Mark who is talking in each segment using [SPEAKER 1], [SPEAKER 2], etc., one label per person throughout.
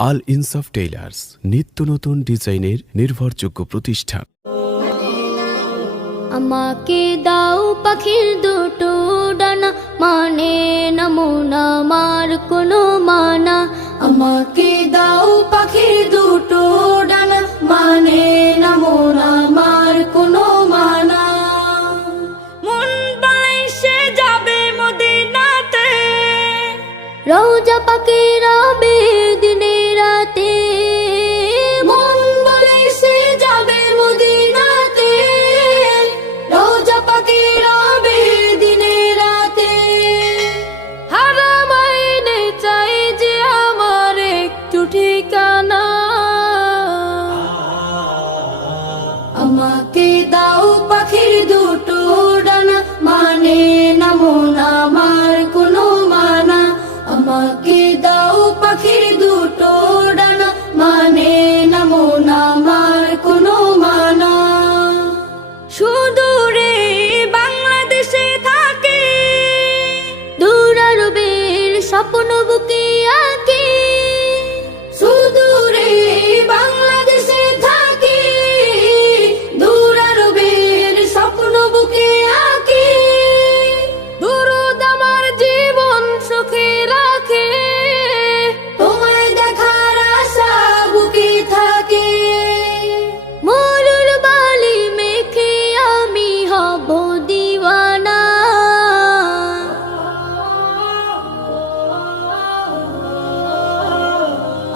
[SPEAKER 1] আল ইনসফ tailors নিত্য নতুন ডিজাইনের নির্ভরযোগ্য প্রতিষ্ঠান
[SPEAKER 2] আমাকে দাও পাখির দুটো ডানা মানে নমুনা মার কোনো মানা। আমাকে দাও পাখির দুটো ডানা মানে রোজা বে দিনে রাতে। মন বলে সে যাবে মদিনাতে। রোজা পাখিরা বে দিনে রাতে। হারামাইনে চাই যে আমার একটু ঠিকানা। আমাকে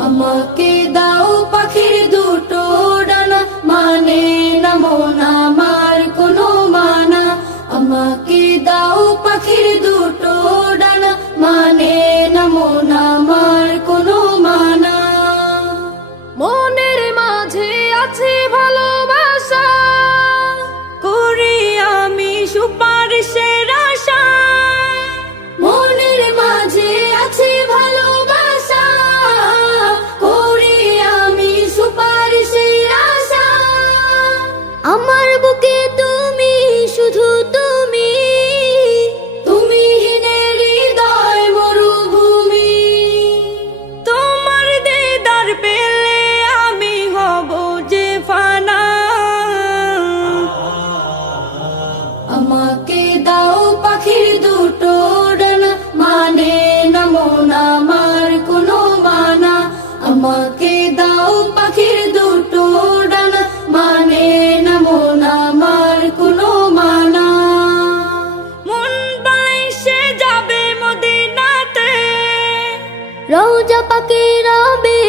[SPEAKER 2] আমাকে দাও পাখির দুটো ডানা। মানে নামোনা আমার কোনো মানা। আমাকে দাও পাখির দুটো বুকে তুমি, শুধু তুমি। তুমি হৃদয় মরুভূমি। তোমার দেদার পেলে আমি হব যে ফানা। আমাকে দাও পাখির দুটো ডানা মানে নামোনা আমার কোনো মানা। আমাকে দাও পাখির দুটো রওজা পাকে রবে